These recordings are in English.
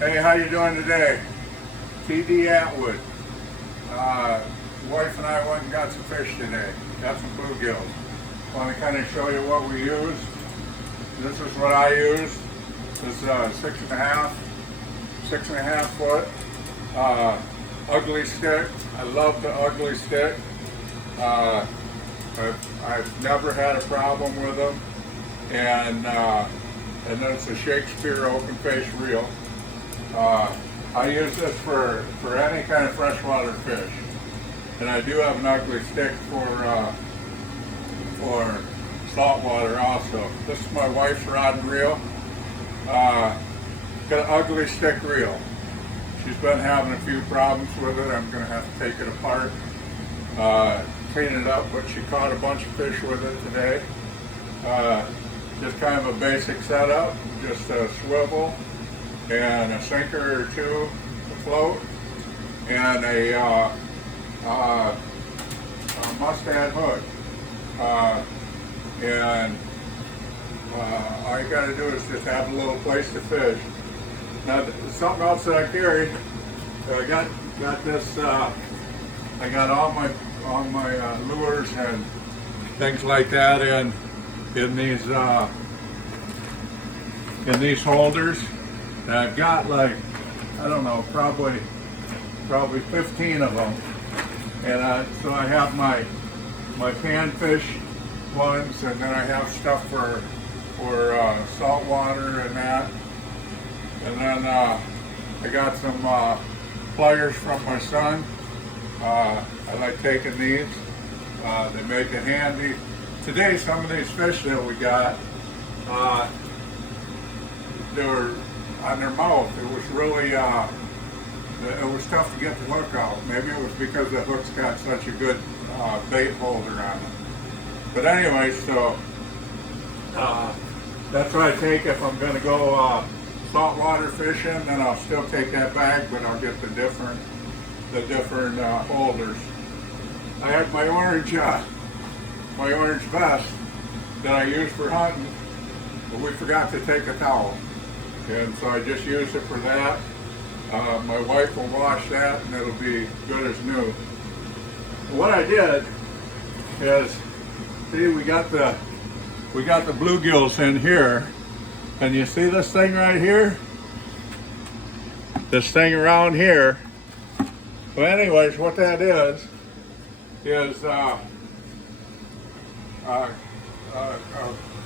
Hey, how you doing today? TD Atwood. Wife and I went and got some fish today. Got some bluegills. Want to kind of show you what we used. This is what I used. This is a 6.5 foot ugly stick. I love the ugly stick. I've never had a problem with them. And then it's a Shakespeare open face reel. I use this for any kind of freshwater fish, and I do have an ugly stick for saltwater also. This is my wife's rod and reel. Got an ugly stick reel. She's been having a few problems with it. I'm going to have to take it apart, clean it up, but she caught a bunch of fish with it today. Just kind of a basic setup, just a swivel and a sinker or two to float, and a Mustad hook. And all you got to do is just have a little place to fish. Now, something else that I carried, I got this. I got all my lures and things like that in these holders. And I've got, like, I don't know, probably 15 of them. And so I have my panfish ones, and then I have stuff for salt water and that. And then I got some pliers from my son. I like taking these. They make it handy. Today, some of these fish that we got, they were on their mouth. It was really, it was tough to get the hook out. Maybe it was because the hook's got such a good bait holder on it. But anyway, so that's what I take if I'm going to go saltwater fishing. Then I'll still take that bag, but I'll get the different holders. I had my orange vest that I use for hunting, but we forgot to take a towel. And so I just used it for that. My wife will wash that and it'll be good as new. What I did is, see, we got the bluegills in here, and you see this thing right here? This thing around here. Well, anyways, what that is a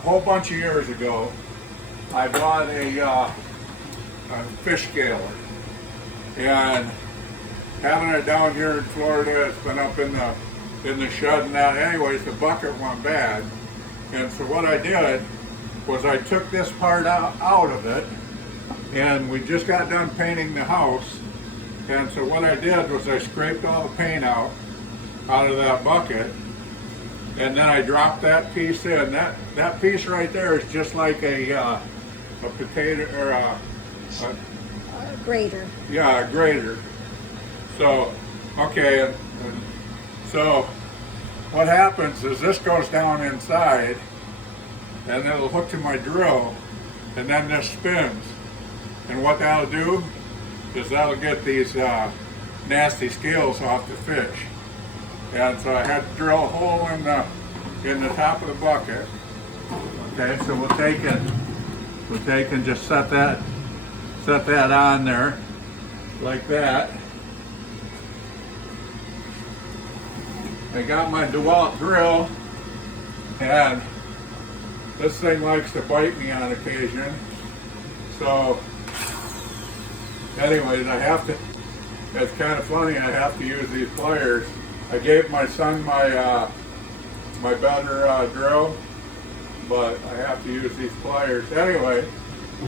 whole bunch of years ago, I bought a fish scaler, and having it down here in Florida, it's been up in the shed and that. Anyways, the bucket went bad, and so what I did was I took this part out of it, and we just got done painting the house, and so what I did was I scraped all the paint out of that bucket, and then I dropped that piece in. That piece right there is just like a potato or a grater. Yeah, a grater. So, okay, and so what happens is this goes down inside, and it'll hook to my drill, and then this spins. And what that'll do is that'll get these nasty scales off the fish. And so I had to drill a hole in the top of the bucket. Okay, so we'll take and just set that on there like that. I got my DeWalt drill, and this thing likes to bite me on occasion. So anyways, it's kind of funny, I have to use these pliers. I gave my son my better drill, but I have to use these pliers. Anyway,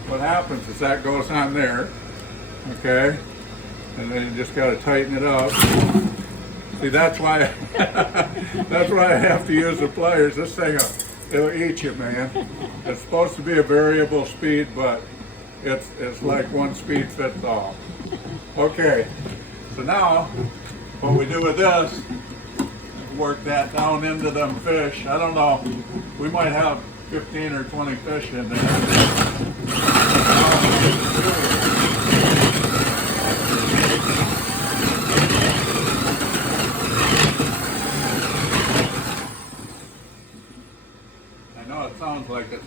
what happens is that goes on there, okay? And then you just got to tighten it up. See, that's why that's why I have to use the pliers. This thing, it'll eat you, man. It's supposed to be a variable speed, but it's like one speed fits all. Okay, so now what we do with this, work that down into them fish. I don't know, we might have 15 or 20 fish in there.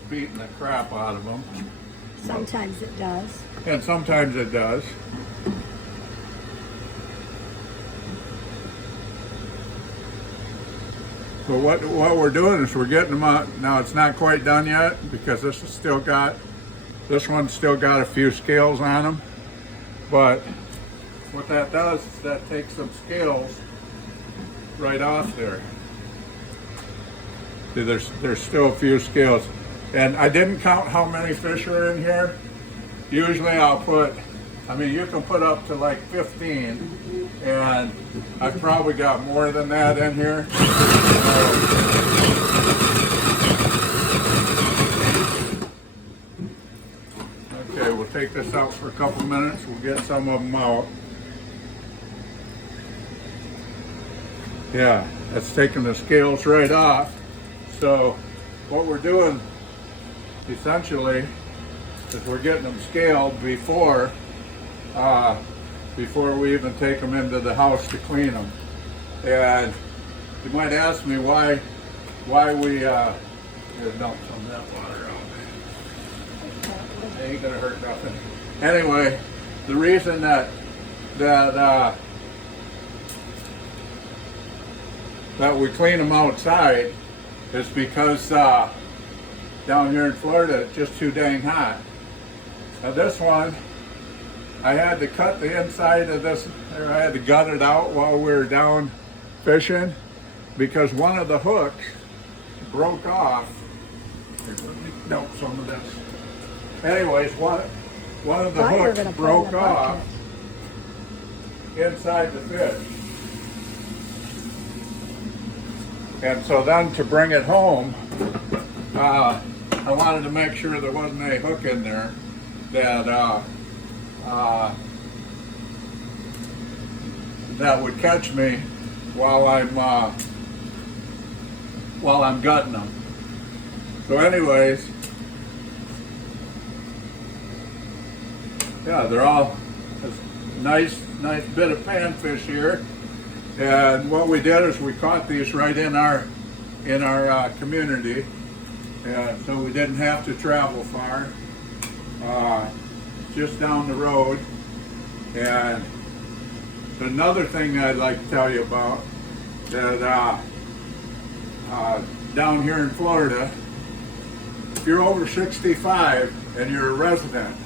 beating the crap out of them. Sometimes it does. And sometimes it does. But what we're doing is we're getting them out. Now it's not quite done yet because this one's still got a few scales on them. But what that does is that takes some scales right off there. See, there's still a few scales. And I didn't count how many fish are in here. Usually I'll put, you can put up to like 15, and I've probably got more than that in here. Okay, we'll take this out for a couple minutes. We'll get some of them out. Yeah, that's taking the scales right off. So what we're doing essentially is we're getting them scaled before we even take them into the house to clean them. And you might ask me why we dump some of that water out. It ain't gonna hurt nothing. Anyway, the reason that we clean them outside is because down here in Florida it's just too dang hot. Now this one, I had to cut the inside of this, or I had to gut it out while we were down fishing because one of the hooks broke off. Here, let me dump some of this. Anyways, one of the hooks broke off inside the fish. And so then to bring it home, I wanted to make sure there wasn't any hook in there that would catch me while I'm gutting them. So anyways, yeah, they're all this nice bit of panfish here. And what we did is we caught these right in our community, and so we didn't have to travel far, just down the road. And another thing I'd like to tell you about that down here in Florida, if you're over 65 and you're a resident,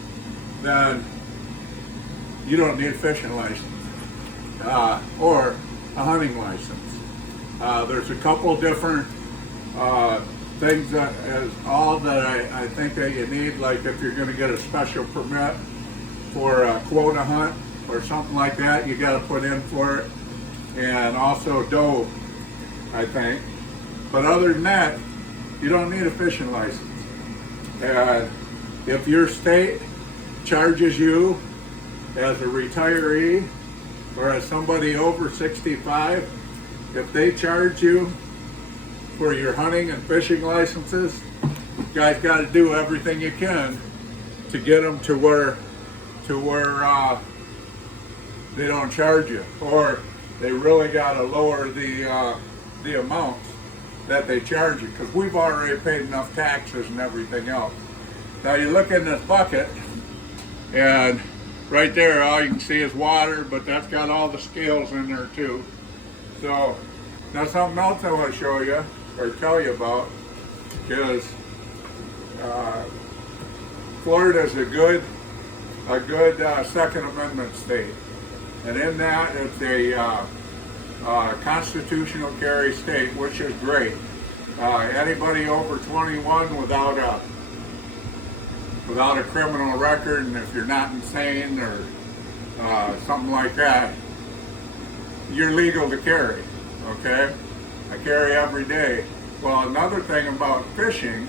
then you don't need a fishing license or a hunting license. There's a couple different things that I think that you need, like if you're going to get a special permit for a quota hunt or something like that, you got to put in for it, and also doe, I think. But other than that, you don't need a fishing license. And if your state charges you as a retiree or as somebody over 65, if they charge you for your hunting and fishing licenses, you guys got to do everything you can to get them to where they don't charge you, or they really got to lower the amounts that they charge you, because we've already paid enough taxes and everything else. Now you look in this bucket, and right there all you can see is water, but that's got all the scales in there too. So now something else I want to show you or tell you about is Florida's a good Second Amendment state, and in that it's a constitutional carry state, which is great. Anybody over 21 without a criminal record, and if you're not insane or something like that, you're legal to carry, okay? I carry every day. Well, another thing about fishing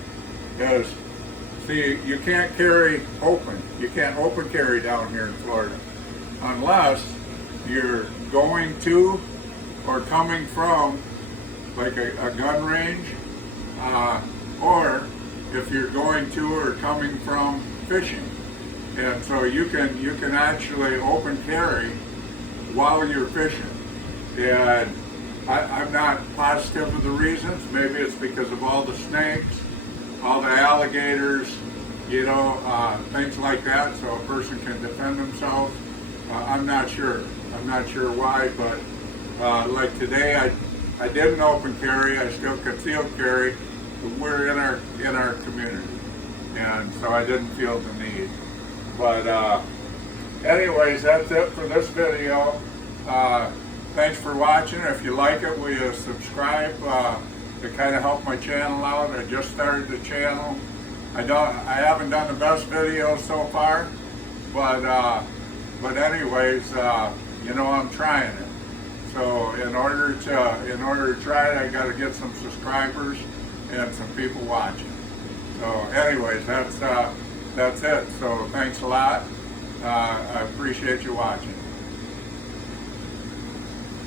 is, see, you can't carry open. You can't open carry down here in Florida unless you're going to or coming from like a gun range, or if you're going to or coming from fishing. And so you can actually open carry while you're fishing. And I'm not positive of the reasons. Maybe it's because of all the snakes. all the alligators, you know, things like that, so a person can defend themselves. I'm not sure. I'm not sure why, but like today, I didn't open carry. I still concealed carry. But we're in our community, and so I didn't feel the need. But anyways, that's it for this video. Thanks for watching. If you like it, will you subscribe to kind of help my channel out? I just started the channel. I haven't done the best videos so far, but anyways, you know, I'm trying it. So in order to try it, I got to get some subscribers and some people watching. So anyways, that's it. So thanks a lot. I appreciate you watching.